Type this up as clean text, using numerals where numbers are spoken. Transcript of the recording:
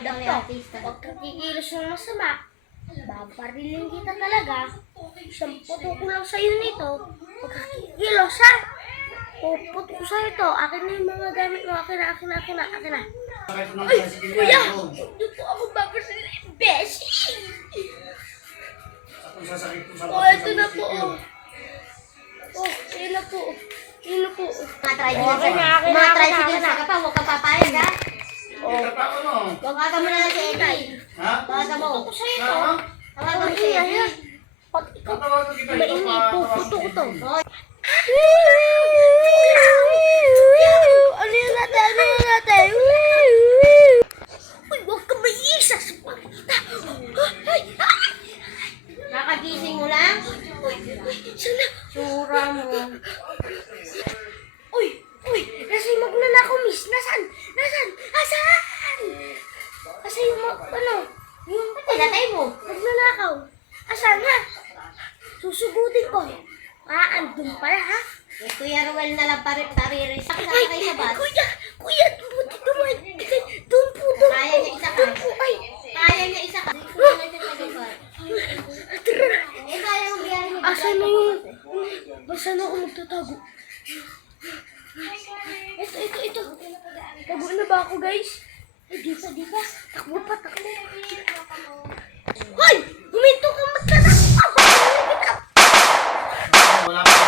hold up to. Huwag kang kikilos ng masama. Babarilin kita talaga. Isang puto ko lang sa'yo nito. Huwag kang kikilos, ha? Puputo ko sa'yo ito. Akin na yung mga gamit mo. Akin na. Ay, kuya! Hindi po ako babarilin. Beshi! Oh, ito na po. Yun na po. Akin na. Matricycle ka pa, huwag kang papayag, ha? Tawagan mo na lang si Eddie. Ha? Tawagan mo. Puto ko sa'yo ito. Tawagan mo si Eddie. Pag ikaw Tatawagan kita ito maingi, puputo ko to. Ano yun natin? Uy, huwag ka maisa sa pagkita. Ay! Kakagising mo lang? Sana. Tsura mo. Uy! Nasa yung magnanakaw, miss? Nasaan? Asa yung yung Pinatay mo. magnanakaw? Asan, ha? Susugutin ko. Andun pala, ha? Eh, Kuya Ruel na lang taririsak sa kayo sa bus. Kuya, buti naman. Doon po. Kaya niya isa ka. Doon po, ay. Kaya niya isa ka. Eh, kaya yung biyahe niya. Asan na yung... Basta na ako magtatago. Ito. Tago na ba ako, guys? Di pa. Takbo pa. Hoy! Huminto ka magtatakbo! Wala pa.